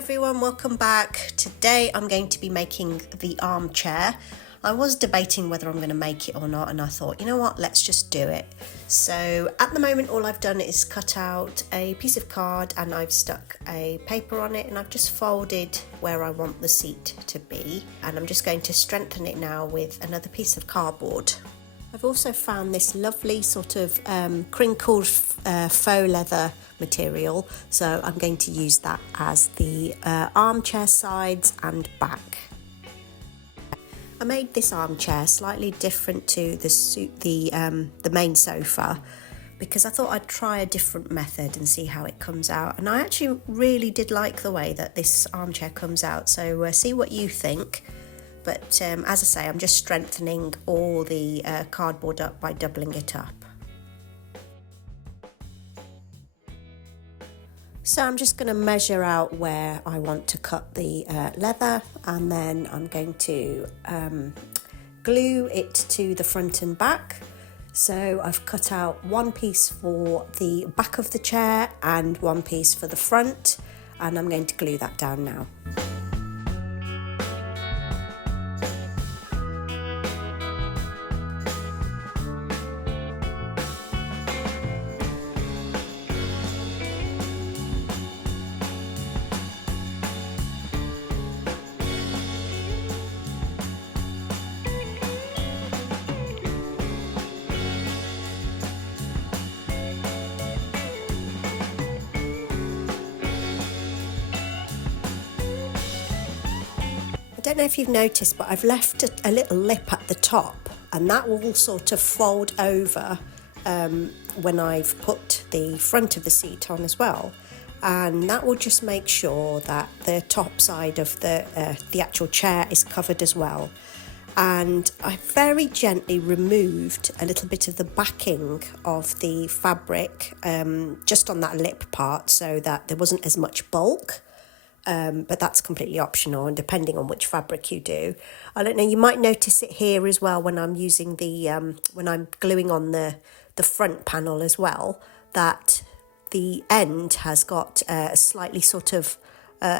everyone, welcome back. Today I'm going to be making the armchair. I was debating whether I'm going to make it or not, and I thought, you know what, let's just do it. So at the moment all I've done is cut out a piece of card and I've stuck a paper on it, and I've just folded where I want the seat to be, and I'm just going to strengthen it now with another piece of cardboard. I've also found this lovely sort of crinkled faux leather material, so I'm going to use that as the armchair sides and back. I made this armchair slightly different to the main sofa because I thought I'd try a different method and see how it comes out, and I actually really did like the way that this armchair comes out, so see what you think. But as I say, I'm just strengthening all the cardboard up by doubling it up. So I'm just going to measure out where I want to cut the leather, and then I'm going to glue it to the front and back. So I've cut out one piece for the back of the chair and one piece for the front, and I'm going to glue that down now. I don't know if you've noticed, but I've left a little lip at the top, and that will sort of fold over when I've put the front of the seat on as well, and that will just make sure that the top side of the actual chair is covered as well. And I very gently removed a little bit of the backing of the fabric just on that lip part, so that there wasn't as much bulk. But that's completely optional, and depending on which fabric you do. I don't know, you might notice it here as well when I'm using when I'm gluing on the front panel as well, that the end has got a slightly sort of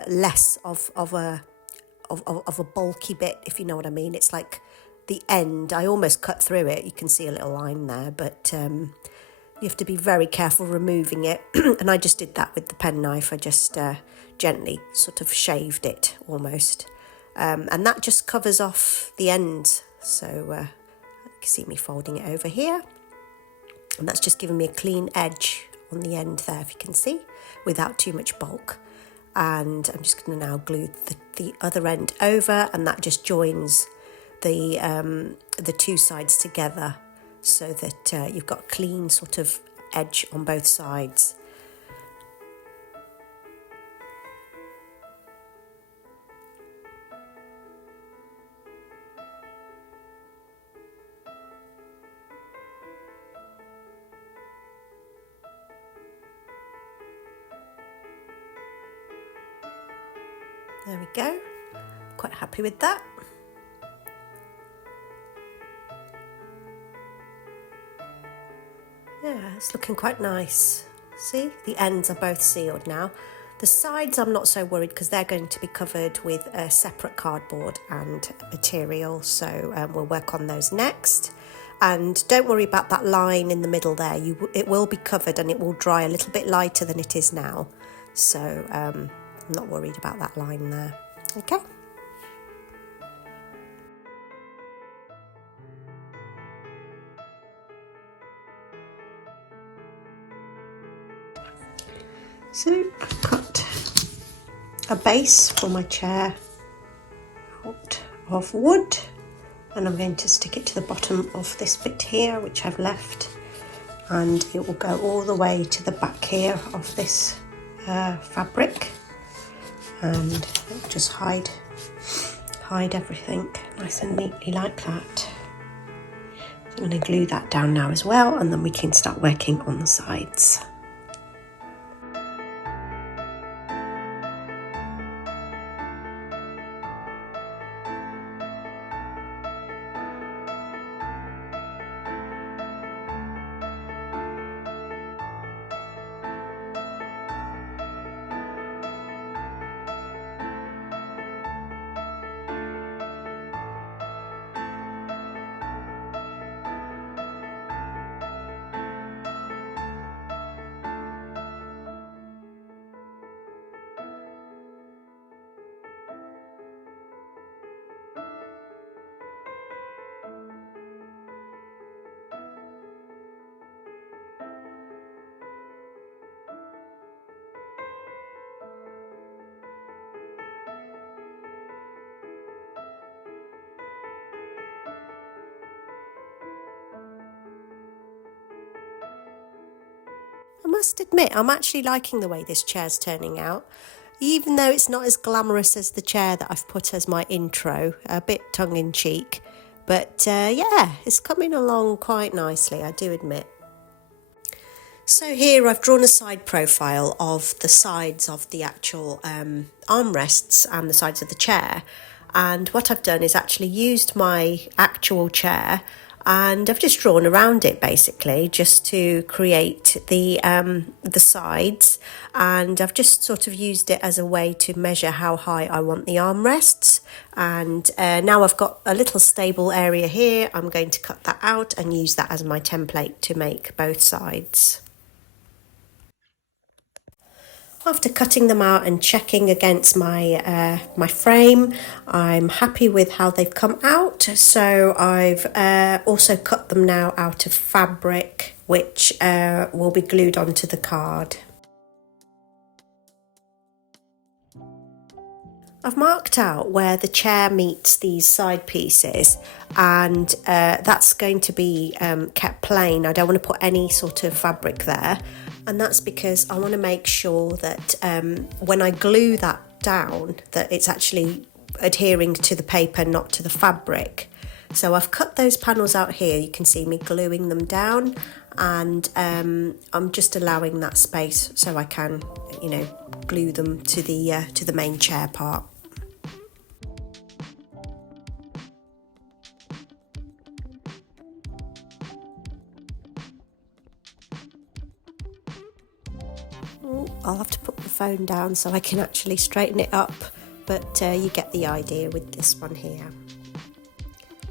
less of a bulky bit, if you know what I mean. It's like the end, I almost cut through it, you can see a little line there, but you have to be very careful removing it. And I just did that with the penknife. I just gently sort of shaved it almost. And that just covers off the ends. So you can see me folding it over here. And that's just giving me a clean edge on the end there, if you can see, without too much bulk. And I'm just going to now glue the other end over, and that just joins the two sides together, so that you've got a clean sort of edge on both sides. There we go, quite happy with that. Yeah, it's looking quite nice. See, the ends are both sealed now. The sides I'm not so worried because they're going to be covered with a separate cardboard and material, so we'll work on those next. And don't worry about that line in the middle there. It will be covered and it will dry a little bit lighter than it is now. So I'm not worried about that line there. Okay. So I've cut a base for my chair out of wood, and I'm going to stick it to the bottom of this bit here, which I've left, and it will go all the way to the back here of this fabric, and it'll just hide everything nice and neatly like that. So I'm going to glue that down now as well, and then we can start working on the sides. must admit I'm actually liking the way this chair's turning out, even though it's not as glamorous as the chair that I've put as my intro, a bit tongue-in-cheek. But yeah, it's coming along quite nicely, I do admit. So here I've drawn a side profile of the sides of the actual armrests and the sides of the chair. And what I've done is actually used my actual chair and I've just drawn around it basically just to create the sides, and I've just sort of used it as a way to measure how high I want the armrests. And now I've got a little stable area here. I'm going to cut that out and use that as my template to make both sides. After cutting them out and checking against my my frame, I'm happy with how they've come out. So I've also cut them now out of fabric, which will be glued onto the card. I've marked out where the chair meets these side pieces, and that's going to be kept plain. I don't want to put any sort of fabric there, and that's because I want to make sure that when I glue that down, that it's actually adhering to the paper, not to the fabric. So I've cut those panels out here. You can see me gluing them down, and I'm just allowing that space so I can, you know, glue them to the main chair part. I'll have to put the phone down so I can actually straighten it up, but you get the idea with this one here.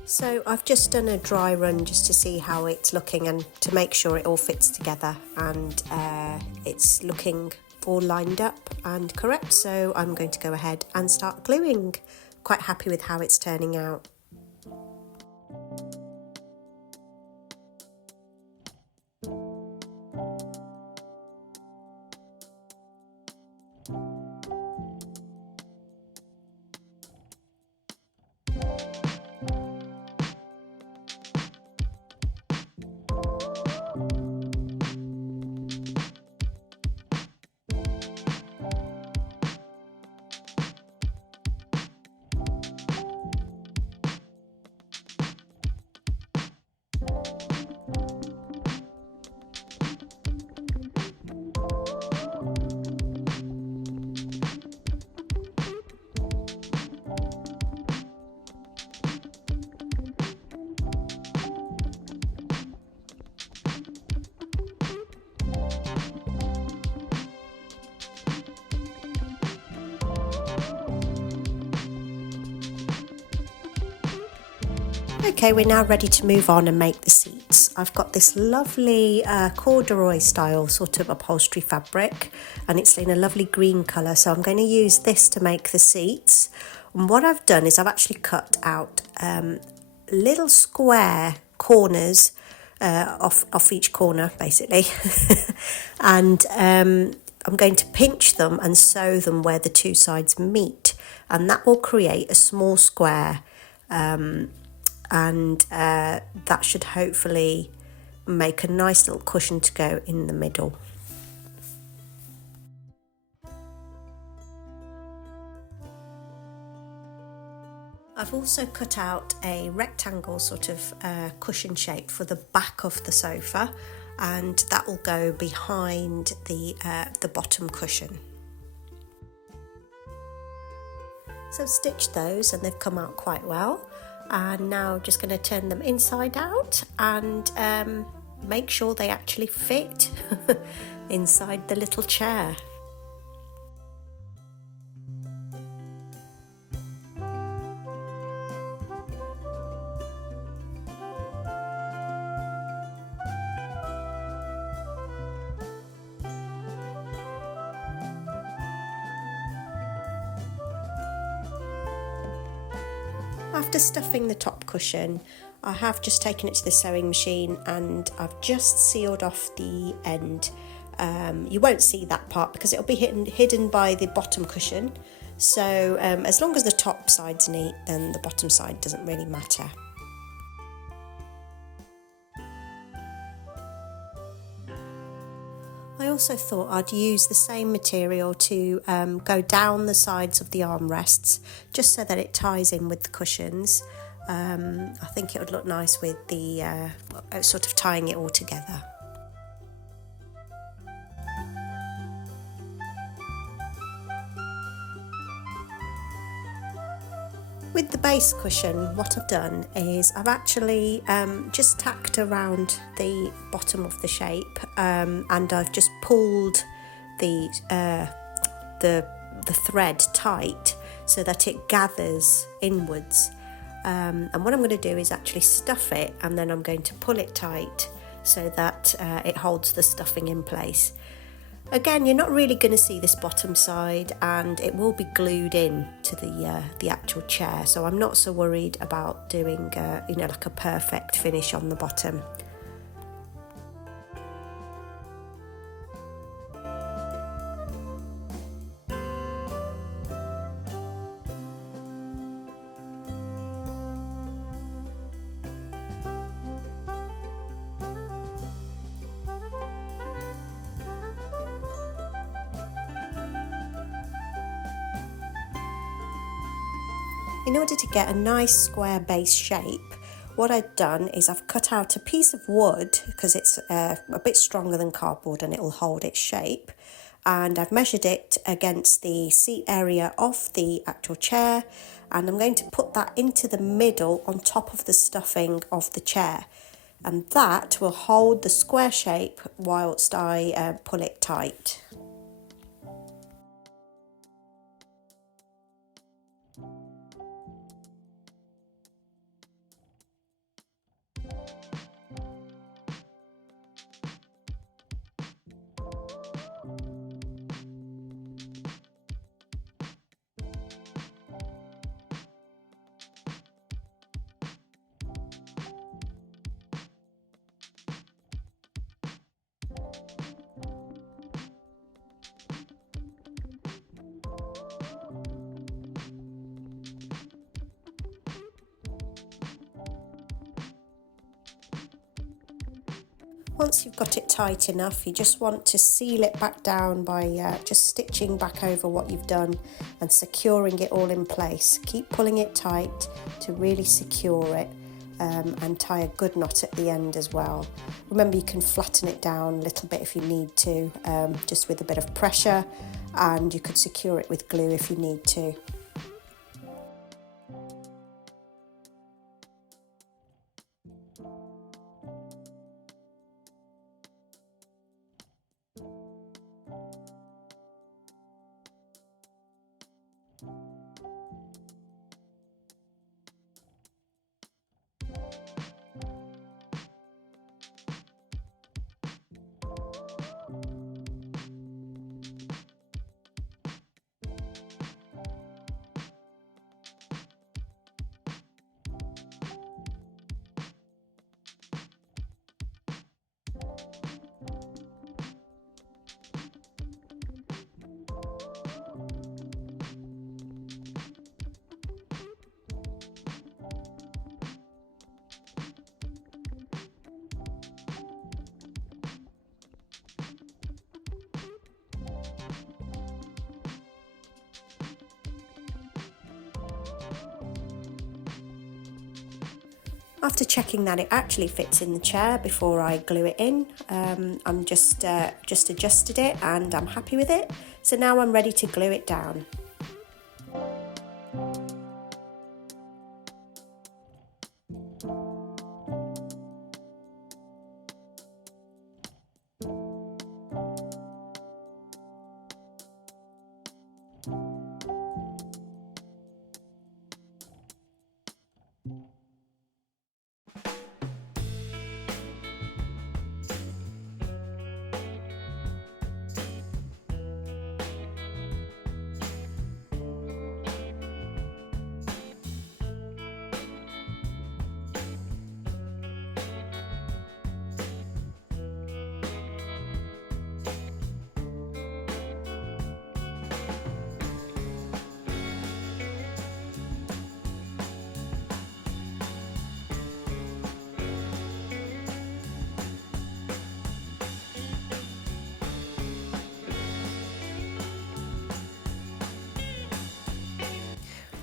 So I've just done a dry run just to see how it's looking and to make sure it all fits together, and it's looking all lined up and correct, so I'm going to go ahead and start gluing. Quite happy with how it's turning out. Okay, we're now ready to move on and make the seats. I've got this lovely corduroy style sort of upholstery fabric, and it's in a lovely green colour, so I'm going to use this to make the seats. And what I've done is I've actually cut out little square corners off each corner basically and I'm going to pinch them and sew them where the two sides meet, and that will create a small square, and that should hopefully make a nice little cushion to go in the middle. I've also cut out a rectangle sort of cushion shape for the back of the sofa, and that will go behind the bottom cushion. So I've stitched those and they've come out quite well. And now I'm just going to turn them inside out and make sure they actually fit inside the little chair. After stuffing the top cushion, I have just taken it to the sewing machine and I've just sealed off the end. You won't see that part because it'll be hidden by the bottom cushion. So as long as the top side's neat, then the bottom side doesn't really matter. I also thought I'd use the same material to go down the sides of the armrests, just so that it ties in with the cushions. I think it would look nice with the sort of tying it all together. With the base cushion, what I've done is I've actually just tacked around the bottom of the shape, and I've just pulled the thread tight so that it gathers inwards. And what I'm going to do is actually stuff it, and then I'm going to pull it tight so that it holds the stuffing in place. Again, you're not really going to see this bottom side, and it will be glued in to the actual chair, so I'm not so worried about doing like a perfect finish on the bottom. In order to get a nice square base shape, what I've done is I've cut out a piece of wood, because it's a bit stronger than cardboard and it will hold its shape, and I've measured it against the seat area of the actual chair, and I'm going to put that into the middle on top of the stuffing of the chair, and that will hold the square shape whilst I pull it tight. Once you've got it tight enough, you just want to seal it back down by just stitching back over what you've done and securing it all in place. Keep pulling it tight to really secure it, and tie a good knot at the end as well. Remember, you can flatten it down a little bit if you need to, just with a bit of pressure, and you could secure it with glue if you need to. After checking that it actually fits in the chair before I glue it in, I'm just adjusted it and I'm happy with it. So now I'm ready to glue it down.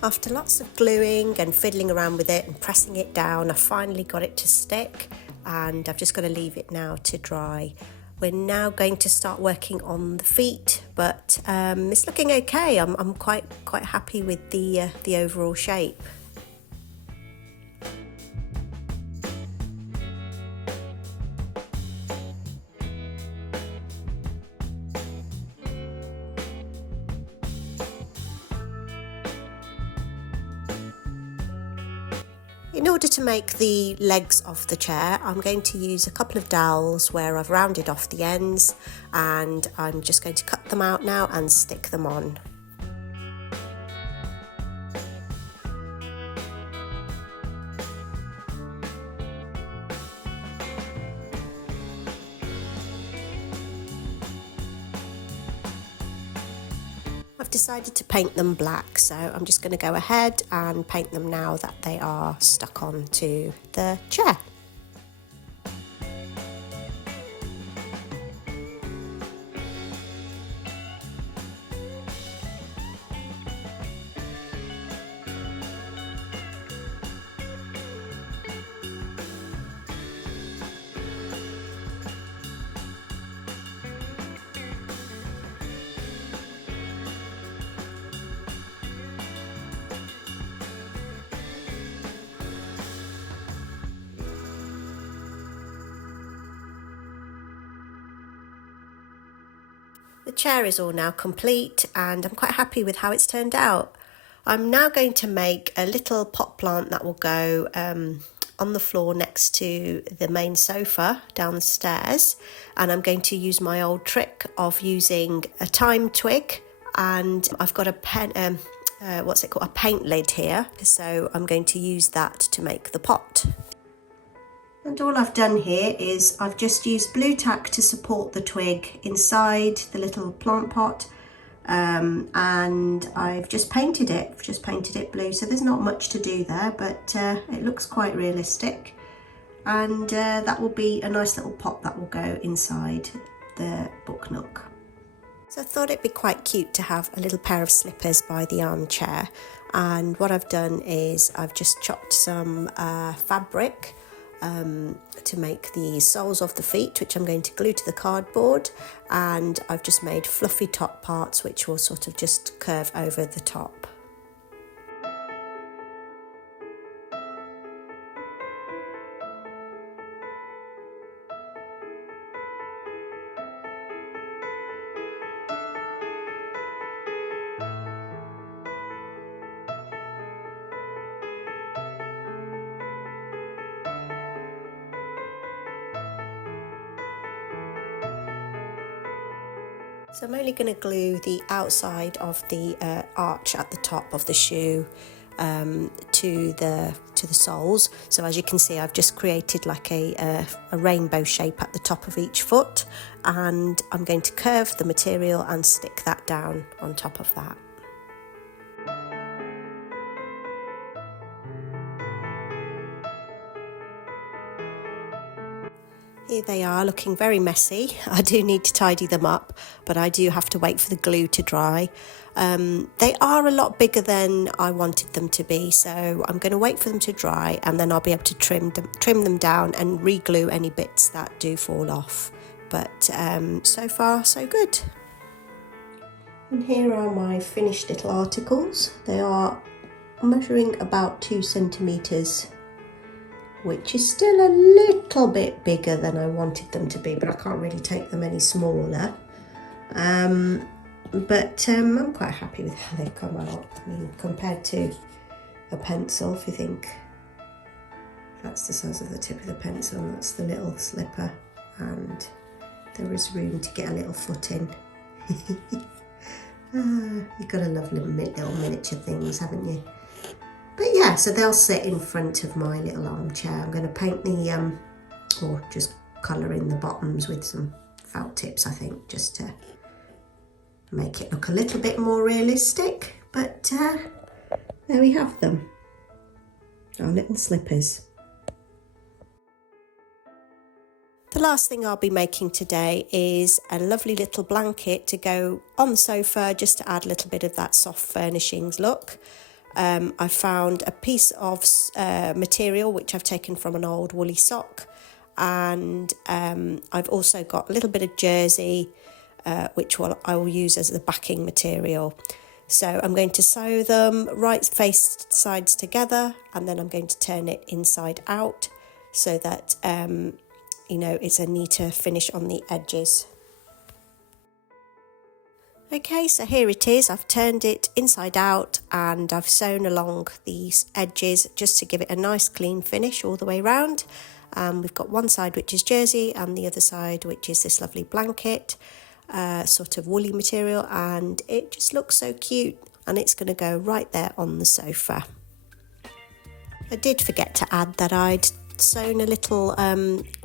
After lots of gluing and fiddling around with it and pressing it down, I finally got it to stick, and I've just got to leave it now to dry. We're now going to start working on the feet, but it's looking okay. I'm quite happy with the overall shape. In order to make the legs of the chair, I'm going to use a couple of dowels where I've rounded off the ends, and I'm just going to cut them out now and stick them on. I've decided to paint them black, so I'm just going to go ahead and paint them now that they are stuck onto the chair. The chair is all now complete, and I'm quite happy with how it's turned out. I'm now going to make a little pot plant that will go on the floor next to the main sofa downstairs, and I'm going to use my old trick of using a thyme twig, and I've got a a paint lid here, so I'm going to use that to make the pot. And all I've done here is I've just used blue tack to support the twig inside the little plant pot, and I've just painted it blue, so there's not much to do there, but it looks quite realistic, and that will be a nice little pot that will go inside the book nook. So I thought it'd be quite cute to have a little pair of slippers by the armchair, and what I've done is I've just chopped some fabric to make the soles of the feet, which I'm going to glue to the cardboard, and I've just made fluffy top parts which will sort of just curve over the top. So I'm only going to glue the outside of the arch at the top of the shoe to the soles. So as you can see, I've just created like a rainbow shape at the top of each foot, and I'm going to curve the material and stick that down on top of that. Here they are, looking very messy. I do need to tidy them up, but I do have to wait for the glue to dry. They are a lot bigger than I wanted them to be, so I'm going to wait for them to dry, and then I'll be able to trim them down and re-glue any bits that do fall off. But so far, so good. And here are my finished little articles. They are measuring about 2 centimetres, which is still a little bit bigger than I wanted them to be, but I can't really take them any smaller. But I'm quite happy with how they've come out. I mean, compared to a pencil, if you think that's the size of the tip of the pencil, and that's the little slipper, and there is room to get a little foot in. You've got to love little miniature things, haven't you? But yeah, so they'll sit in front of my little armchair. I'm going to paint the, or just colour in the bottoms with some felt tips, I think, just to make it look a little bit more realistic. But there we have them, our little slippers. The last thing I'll be making today is a lovely little blanket to go on the sofa, just to add a little bit of that soft furnishings look. I found a piece of material which I've taken from an old woolly sock, and I've also got a little bit of jersey which I will use as the backing material. So I'm going to sew them right face sides together, and then I'm going to turn it inside out so that it's a neater finish on the edges. Okay, so here it is. I've turned it inside out and I've sewn along these edges just to give it a nice clean finish all the way around. We've got one side which is jersey and the other side which is this lovely blanket, sort of woolly material, and it just looks so cute, and it's going to go right there on the sofa. I did forget to add that I'd sewn a little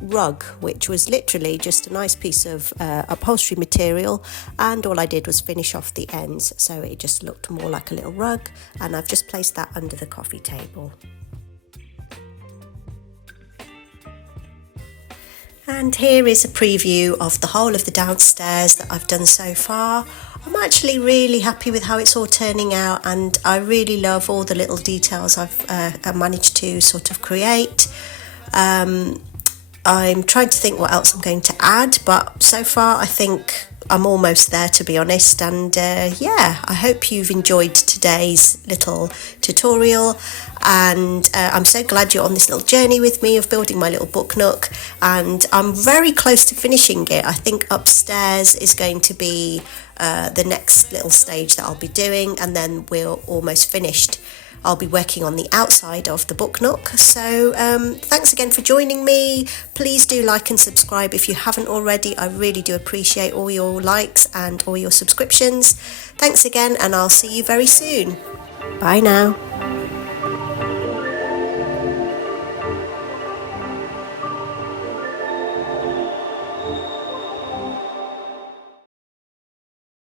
rug, which was literally just a nice piece of upholstery material, and all I did was finish off the ends so it just looked more like a little rug, and I've just placed that under the coffee table. And here is a preview of the whole of the downstairs that I've done so far. I'm actually really happy with how it's all turning out, and I really love all the little details I've managed to sort of create. I'm trying to think what else I'm going to add, but so far I think I'm almost there, to be honest. And I hope you've enjoyed today's little tutorial, and I'm so glad you're on this little journey with me of building my little book nook, and I'm very close to finishing it. I think upstairs is going to be the next little stage that I'll be doing, and then we're almost finished. I'll be working on the outside of the book nook. So thanks again for joining me. Please do like and subscribe if you haven't already. I really do appreciate all your likes and all your subscriptions. Thanks again, and I'll see you very soon. Bye now.